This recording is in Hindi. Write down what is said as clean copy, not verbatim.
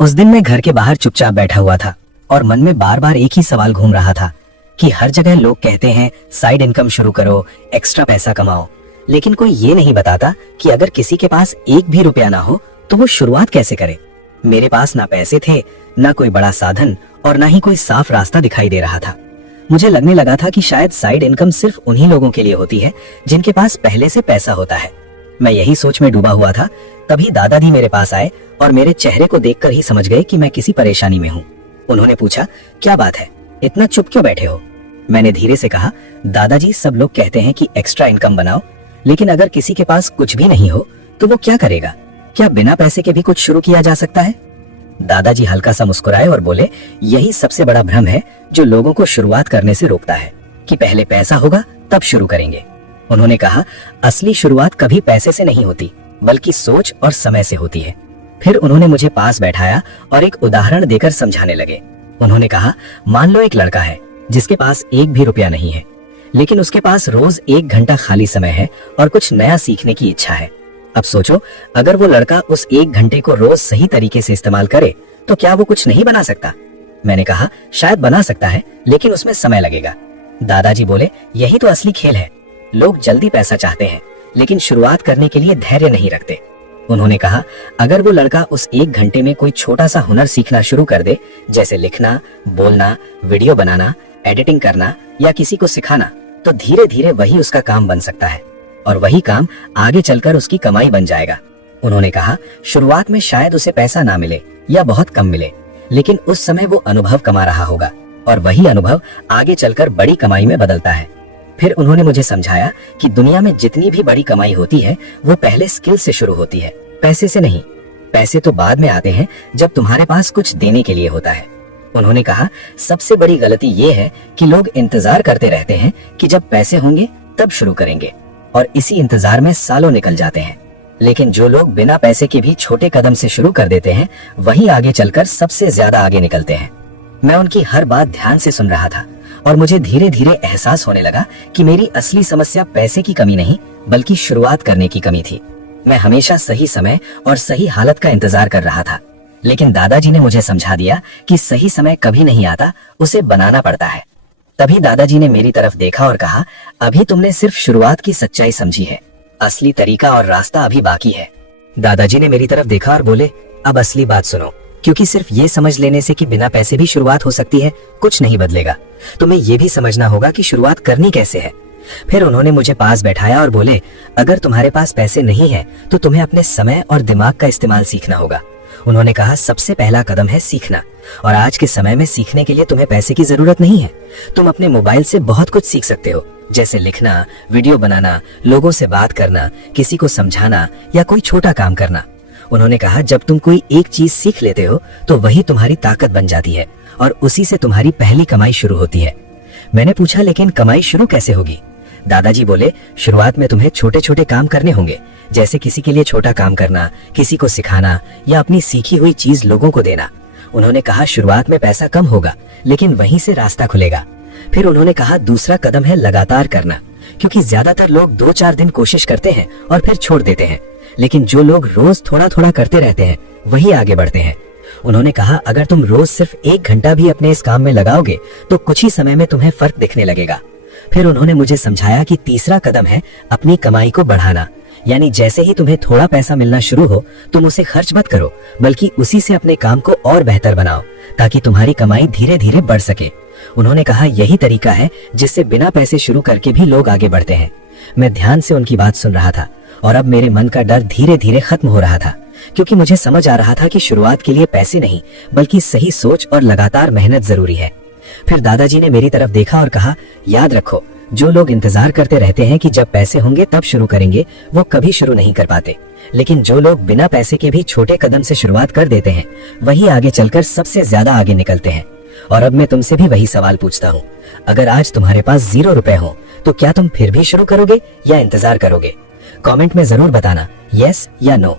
उस दिन मैं घर के बाहर चुपचाप बैठा हुआ था और मन में बार बार एक ही सवाल घूम रहा था कि हर जगह लोग कहते हैं साइड इनकम शुरू करो, एक्स्ट्रा पैसा कमाओ, लेकिन कोई ये नहीं बताता कि अगर किसी के पास एक भी रुपया ना हो तो वो शुरुआत कैसे करे। मेरे पास ना पैसे थे, ना कोई बड़ा साधन और ना ही कोई साफ रास्ता दिखाई दे रहा था। मुझे लगने लगा था कि शायद साइड इनकम सिर्फ उन्हीं लोगों के लिए होती है जिनके पास पहले से पैसा होता है। मैं यही सोच में डूबा हुआ था, तभी दादाजी मेरे पास आए और मेरे चेहरे को देखकर ही समझ गए कि मैं किसी परेशानी में हूँ। उन्होंने पूछा, क्या बात है, इतना चुप क्यों बैठे हो? मैंने धीरे से कहा, दादाजी सब लोग कहते हैं कि एक्स्ट्रा इनकम बनाओ, लेकिन अगर किसी के पास कुछ भी नहीं हो तो वो क्या करेगा? क्या बिना पैसे के भी कुछ शुरू किया जा सकता है? दादाजी हल्का सा मुस्कुराए और बोले, यही सबसे बड़ा भ्रम है जो लोगों को शुरुआत करने से रोकता है कि पहले पैसा होगा तब शुरू करेंगे। उन्होंने कहा, असली शुरुआत कभी पैसे से नहीं होती बल्कि सोच और समय से होती है। फिर उन्होंने मुझे पास बैठाया और एक उदाहरण देकर समझाने लगे। उन्होंने कहा, मान लो एक लड़का है जिसके पास एक भी रुपया नहीं है, लेकिन उसके पास रोज 1 घंटा खाली समय है और कुछ नया सीखने की इच्छा है। अब सोचो, अगर वो लड़का उस 1 घंटे को रोज सही तरीके से इस्तेमाल करे तो क्या वो कुछ नहीं बना सकता? मैंने कहा, शायद बना सकता है, लेकिन उसमें समय लगेगा। दादाजी बोले, यही तो असली खेल है। लोग जल्दी पैसा चाहते हैं, लेकिन शुरुआत करने के लिए धैर्य नहीं रखते। उन्होंने कहा, अगर वो लड़का उस 1 घंटे में कोई छोटा सा हुनर सीखना शुरू कर दे, जैसे लिखना, बोलना, वीडियो बनाना, एडिटिंग करना या किसी को सिखाना, तो धीरे धीरे वही उसका काम बन सकता है और वही काम आगे चलकर उसकी कमाई बन जाएगा। उन्होंने कहा, शुरुआत में शायद उसे पैसा ना मिले या बहुत कम मिले, लेकिन उस समय वो अनुभव कमा रहा होगा और वही अनुभव आगे चलकर बड़ी कमाई में बदलता है। फिर उन्होंने मुझे समझाया कि दुनिया में जितनी भी बड़ी कमाई होती है वो पहले स्किल से शुरू होती है, पैसे से नहीं। पैसे तो बाद में आते हैं जब तुम्हारे पास कुछ देने के लिए होता है। उन्होंने कहा, सबसे बड़ी गलती ये है कि लोग इंतजार करते रहते हैं कि जब पैसे होंगे तब शुरू करेंगे और इसी इंतजार में सालों निकल जाते हैं। लेकिन जो लोग बिना पैसे के भी छोटे कदम से शुरू कर देते हैं वही आगे चलकर सबसे ज्यादा आगे निकलते हैं। मैं उनकी हर बात ध्यान से सुन रहा था और मुझे धीरे धीरे एहसास होने लगा कि मेरी असली समस्या पैसे की कमी नहीं बल्कि शुरुआत करने की कमी थी। मैं हमेशा सही समय और सही हालत का इंतजार कर रहा था, लेकिन दादाजी ने मुझे समझा दिया कि सही समय कभी नहीं आता, उसे बनाना पड़ता है। तभी दादाजी ने मेरी तरफ देखा और कहा, अभी तुमने सिर्फ शुरुआत की सच्चाई समझी है, असली तरीका और रास्ता अभी बाकी है। दादाजी ने मेरी तरफ देखा और बोले, अब असली बात सुनो, क्योंकि सिर्फ ये समझ लेने से कि बिना पैसे भी शुरुआत हो सकती है कुछ नहीं बदलेगा। तुम्हें ये भी समझना होगा कि शुरुआत करनी कैसे है। फिर उन्होंने मुझे पास बैठाया और बोले, अगर तुम्हारे पास पैसे नहीं है तो तुम्हें अपने समय और दिमाग का इस्तेमाल सीखना होगा। उन्होंने कहा, सबसे पहला कदम है सीखना, और आज के समय में सीखने के लिए तुम्हें पैसे की जरूरत नहीं है। तुम अपने मोबाइल से बहुत कुछ सीख सकते हो, जैसे लिखना, वीडियो बनाना, लोगों से बात करना, किसी को समझाना या कोई छोटा काम करना। उन्होंने कहा, जब तुम कोई एक चीज सीख लेते हो तो वही तुम्हारी ताकत बन जाती है और उसी से तुम्हारी पहली कमाई शुरू होती है। मैंने पूछा, लेकिन कमाई शुरू कैसे होगी? दादाजी बोले, शुरुआत में तुम्हें छोटे छोटे काम करने होंगे, जैसे किसी के लिए छोटा काम करना, किसी को सिखाना या अपनी सीखी हुई चीज लोगों को देना। उन्होंने कहा, शुरुआत में पैसा कम होगा, लेकिन वहीं से रास्ता खुलेगा। फिर उन्होंने कहा, दूसरा कदम है लगातार करना, क्योंकि ज्यादातर लोग 2-4 दिन कोशिश करते हैं और फिर छोड़ देते हैं, लेकिन जो लोग रोज थोड़ा थोड़ा करते रहते हैं वही आगे बढ़ते हैं। उन्होंने कहा, अगर तुम रोज सिर्फ 1 घंटा भी अपने इस काम में लगाओगे तो कुछ ही समय में तुम्हें फर्क दिखने लगेगा। फिर उन्होंने मुझे समझाया कि तीसरा कदम है अपनी कमाई को बढ़ाना, यानी जैसे ही तुम्हें थोड़ा पैसा मिलना शुरू हो तुम उसे खर्च मत करो, बल्कि उसी से अपने काम को और बेहतर बनाओ ताकि तुम्हारी कमाई धीरे धीरे बढ़ सके। उन्होंने कहा, यही तरीका है जिससे बिना पैसे शुरू करके भी लोग आगे बढ़ते हैं। मैं ध्यान से उनकी बात सुन रहा था और अब मेरे मन का डर धीरे धीरे खत्म हो रहा था, क्योंकि मुझे समझ आ रहा था कि शुरुआत के लिए पैसे नहीं बल्कि सही सोच और लगातार मेहनत जरूरी है। फिर दादाजी ने मेरी तरफ देखा और कहा, याद रखो, जो लोग इंतजार करते रहते हैं कि जब पैसे होंगे तब शुरू करेंगे, वो कभी शुरू नहीं कर पाते, लेकिन जो लोग बिना पैसे के भी छोटे कदम से शुरुआत कर देते हैं वही आगे चलकर सबसे ज्यादा आगे निकलते हैं। और अब मैं तुमसे भी वही सवाल पूछता हूँ, अगर आज तुम्हारे पास 0 रुपए हो तो क्या तुम फिर भी शुरू करोगे या इंतजार करोगे? कमेंट में जरूर बताना, यस या नो।